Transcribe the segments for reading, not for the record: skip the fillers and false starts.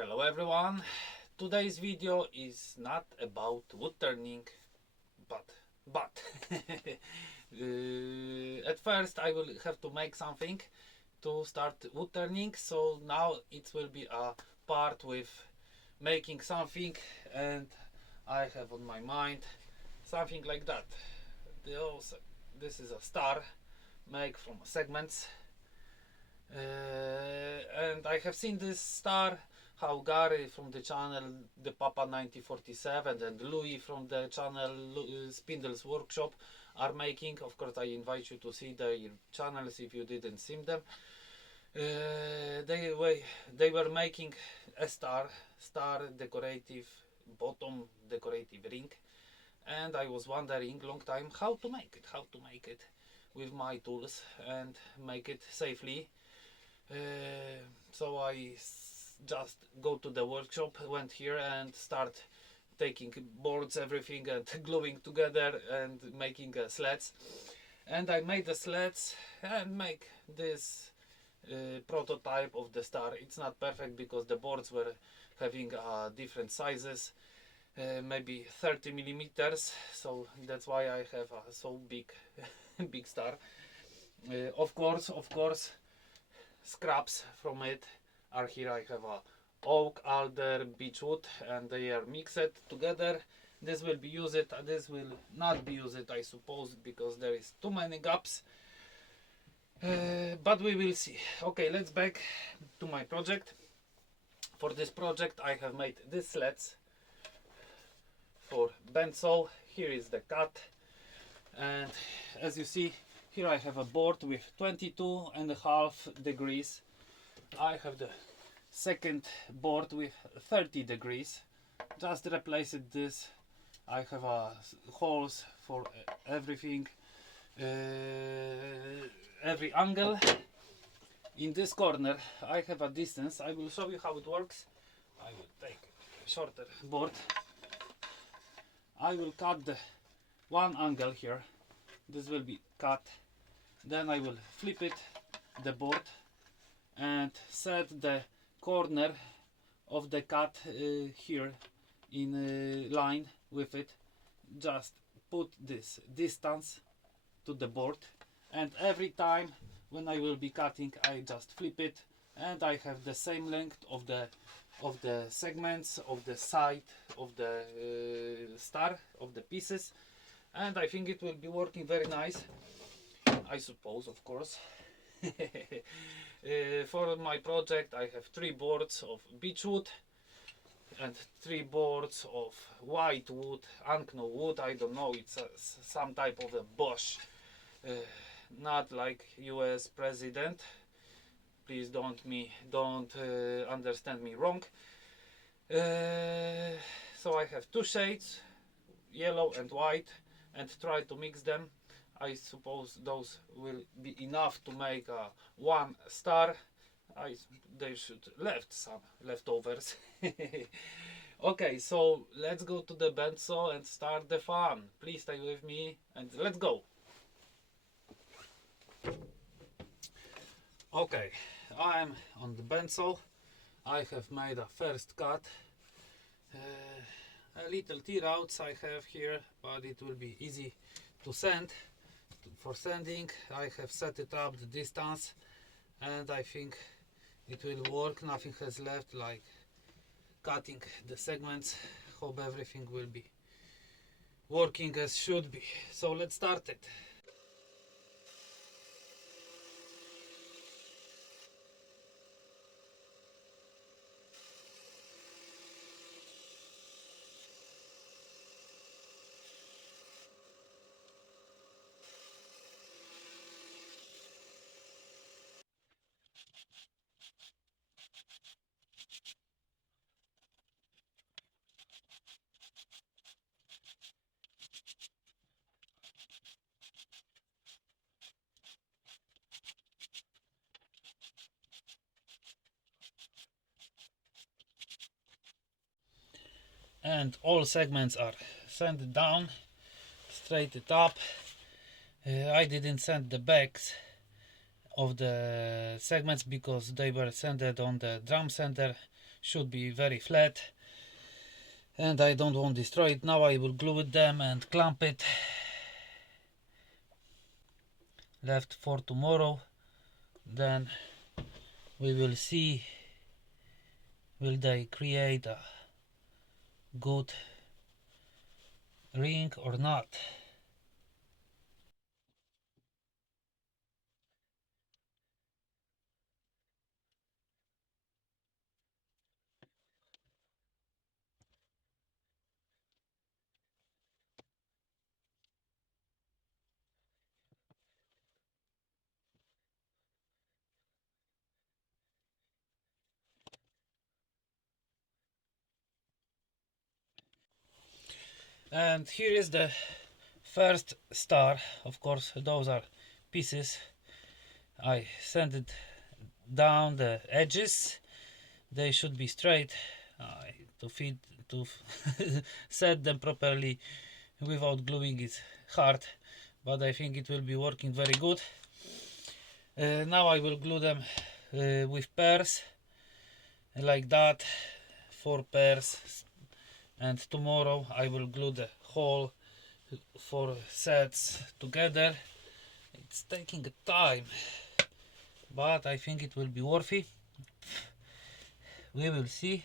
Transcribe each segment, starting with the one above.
Hello everyone, today's video is not about wood turning, but at first I will have to make something to start wood turning, so now it will be a part with making something, and I have on my mind something like that. This is a star made from segments, and I have seen this star how Gary from the channel the Papa 9047 and Louis from the channel Spindle's Workshop are making. Of course, I invite you to see their channels if you didn't see them. They were making a star decorative, bottom decorative ring, and I was wondering long time how to make it with my tools and make it safely. So I just go to the workshop, went here and start taking boards, everything, and gluing together and making sleds. And I made the sleds and make this prototype of the star. It's not perfect because the boards were having different sizes, maybe 30 millimeters, so that's why I have a so big big star. Of course, scraps from it are here. I have a oak, alder, beechwood, and they are mixed together. This will be used, this will not be used, I suppose, because there is too many gaps, but we will see. Okay, let's back to my project. For this project I have made these sleds for bensole. Here is the cut, and as you see here I have a board with 22.5 degrees. I have the second board with 30 degrees. Just replace it this. I have holes for everything, every angle. In this corner I have a distance. I will show you how it works. I will take a shorter board. I will cut the one angle here. This will be cut. Then I will flip it, the board, and set the corner of the cut here in line with it. Just put this distance to the board, and every time when I will be cutting I just flip it, and I have the same length of the segments of the side of the star of the pieces, and I think it will be working very nice, I suppose, of course. For my project I have 3 boards of beechwood and 3 boards of white wood, Ankno wood. I don't know, it's some type of a Bosch, not like US president. Please don't understand me wrong. So I have 2 shades, yellow and white, and try to mix them. I suppose those will be enough to make one star. They should left some leftovers. Okay, so let's go to the bensole and start the fun. Please stay with me and let's go. Okay, I'm on the bensole. I have made a first cut. A little tear-outs I have here, but it will be easy to sand. For sanding I have set it up the distance, and I think it will work. Nothing has left, like cutting the segments. Hope everything will be working as should be. So let's start it. And all segments are sanded down, straight it up. I didn't sand the backs of the segments because they were sanded on the drum sander should be very flat, and I don't want to destroy it. Now I will glue it them and clamp it. Left for tomorrow, then we will see will they create a good ring or not. And here is the first star. Of course, those are pieces. I sand it down the edges. They should be straight. To fit to set them properly without gluing is hard, but I think it will be working very good. Now I will glue them with pairs like that, 4 pairs, and tomorrow I will glue the whole 4 sets together. It's taking time, but I think it will be worth it. We will see.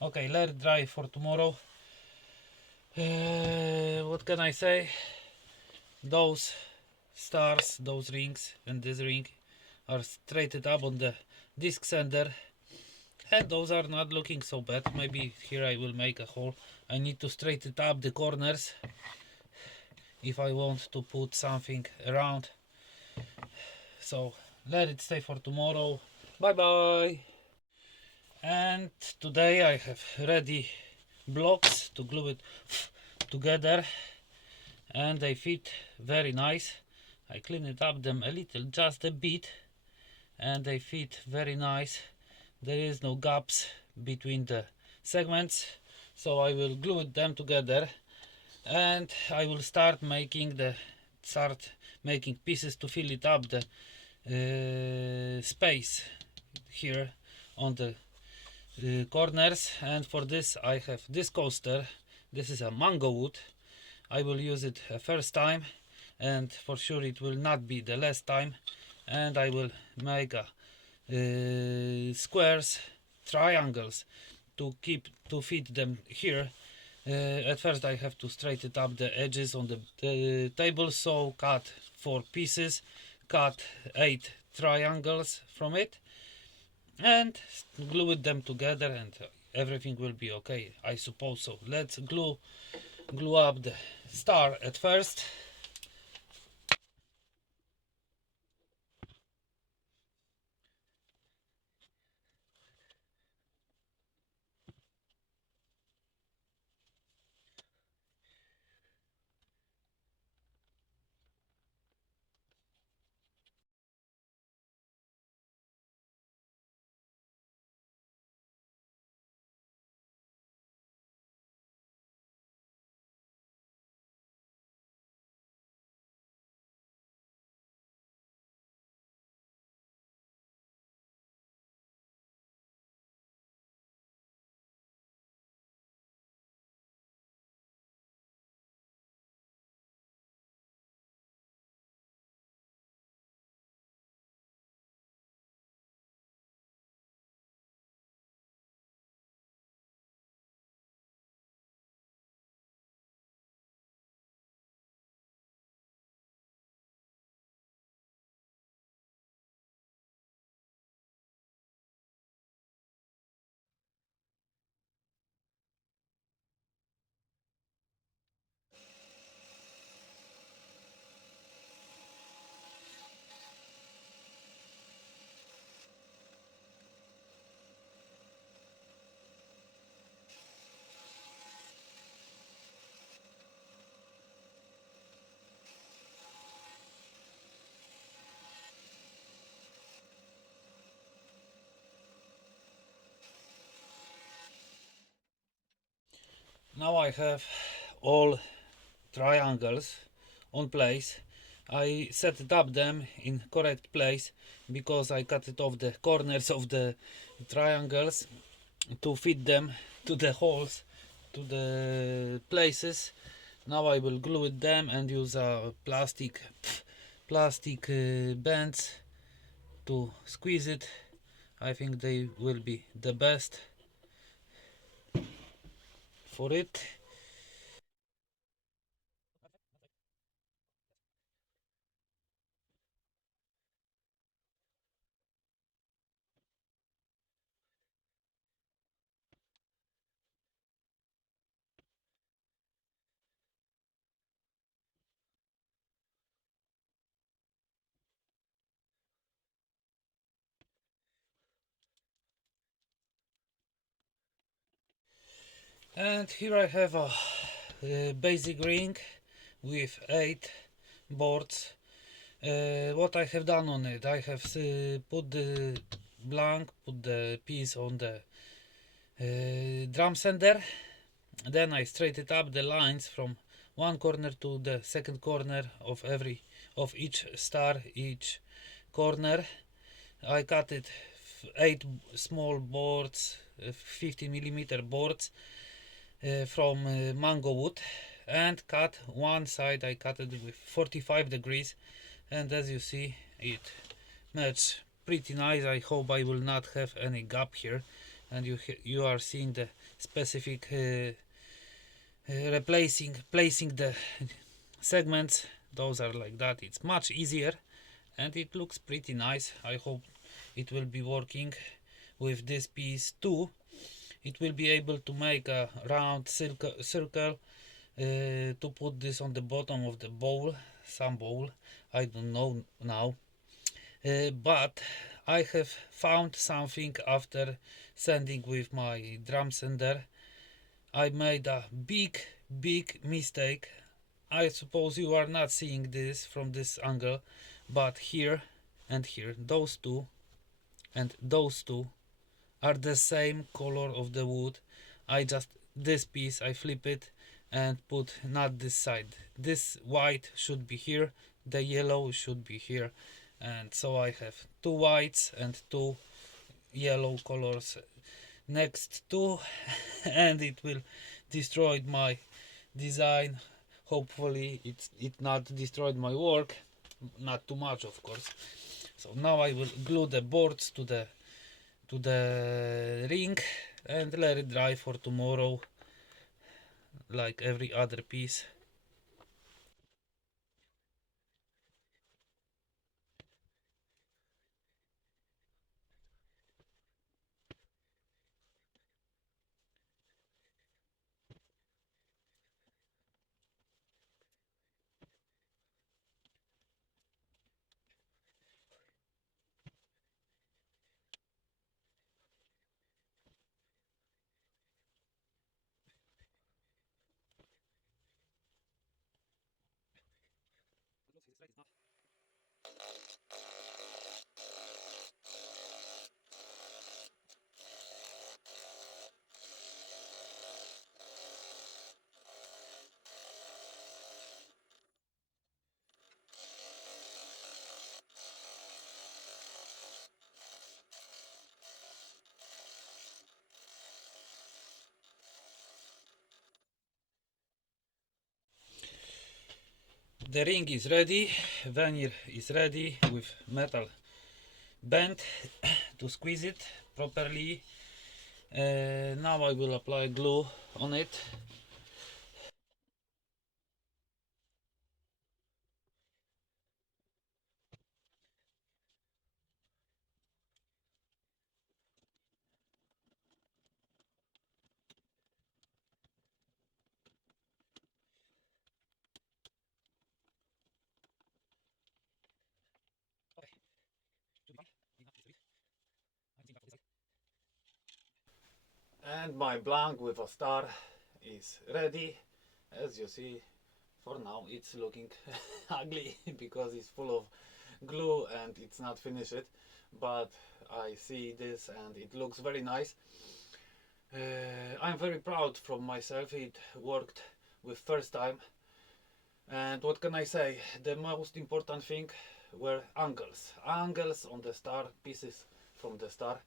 Okay, let it dry for tomorrow. What can I say? Those stars, those rings, and this ring are straightened up on the disc sander, and those are not looking so bad. Maybe here I will make a hole. I need to straighten up the corners if I want to put something around. So let it stay for tomorrow. Bye bye. And today I have ready blocks to glue it together, and they fit very nice. I clean it up them a little, just a bit, and they fit very nice. There is no gaps between the segments, so I will glue them together, and I will start making pieces to fill it up the space here on the corners. And for this I have this coaster. This is a mango wood. I will use it a first time, and for sure it will not be the last time. And I will make a squares, triangles to fit them here. At first I have to straighten up the edges on the table, so cut 4 pieces, cut 8 triangles from it, and glue them together, and everything will be okay, I suppose. So let's glue up the star at first. Now I have all triangles on place. I set it up them in correct place because I cut it off the corners of the triangles to fit them to the holes, to the places. Now I will glue it them and use a plastic bands to squeeze it. I think they will be the best for it. And here I have a basic ring with 8 boards. What I have done on it, I have put the put the piece on the drum sander. Then I straightened up the lines from one corner to the second corner of each star, each corner. I cut it 8 small boards, 50 mm boards from mango wood, and cut one side. I cut it with 45 degrees, and as you see it matches pretty nice. I hope I will not have any gap here, and you are seeing the specific placing the segments. Those are like that. It's much easier and it looks pretty nice. I hope it will be working with this piece too. It will be able to make a round circle to put this on the bottom of the bowl, some bowl, I don't know now. But I have found something after sanding with my drum sander. I made a big mistake. I suppose you are not seeing this from this angle, but here and here, those two and those two are the same color of the wood. I just, this piece I flip it and put not this side. This white should be here, the yellow should be here, and so I have two whites and two yellow colors next to and it will destroy my design. Hopefully it not destroyed my work, not too much of course. So now I will glue the boards to the ring and let it dry for tomorrow like every other piece. The ring is ready, veneer is ready with metal band to squeeze it properly. Now I will apply glue on it. And my blank with a star is ready. As you see, for now it's looking ugly because it's full of glue and it's not finished, but I see this and it looks very nice. I'm very proud from myself. It worked with first time. And what can I say? The most important thing were angles. Angles on the star, pieces from the star.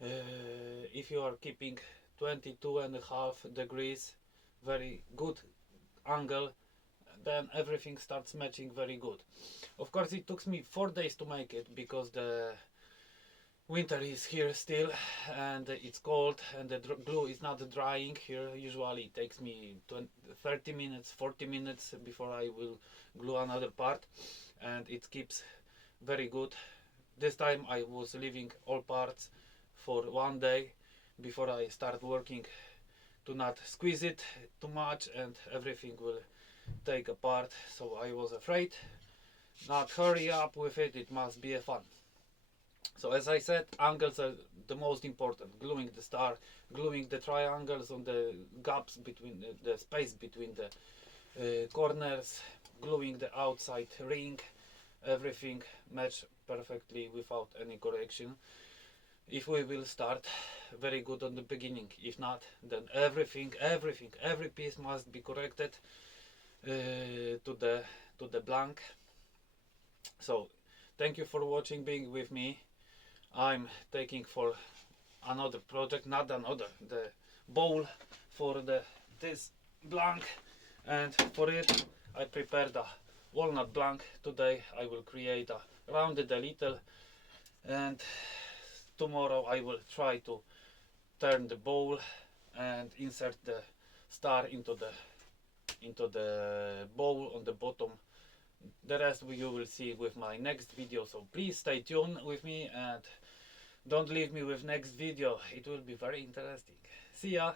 If you are keeping 22.5 degrees, very good angle, then everything starts matching very good. Of course, it took me 4 days to make it because the winter is here still and it's cold and the glue is not drying here. Usually it takes me 30 minutes, 40 minutes before I will glue another part, and it keeps very good. This time I was leaving all parts for 1 day before I start working to not squeeze it too much and everything will take apart. So I was afraid not hurry up with it, it must be a fun. So as I said, angles are the most important. Gluing the star, gluing the triangles on the gaps between the space between the corners, gluing the outside ring, everything match perfectly without any correction. If we will start very good on the beginning, if not, then every piece must be corrected to the blank. So thank you for watching, being with me. I'm taking for another project, not another, the bowl for this blank, and for it I prepared a walnut blank. Today I will create a rounded a little, and tomorrow I will try to turn the bowl and insert the star into the bowl on the bottom. The rest you will see with my next video, so please stay tuned with me and don't leave me with next video. It will be very interesting. See ya.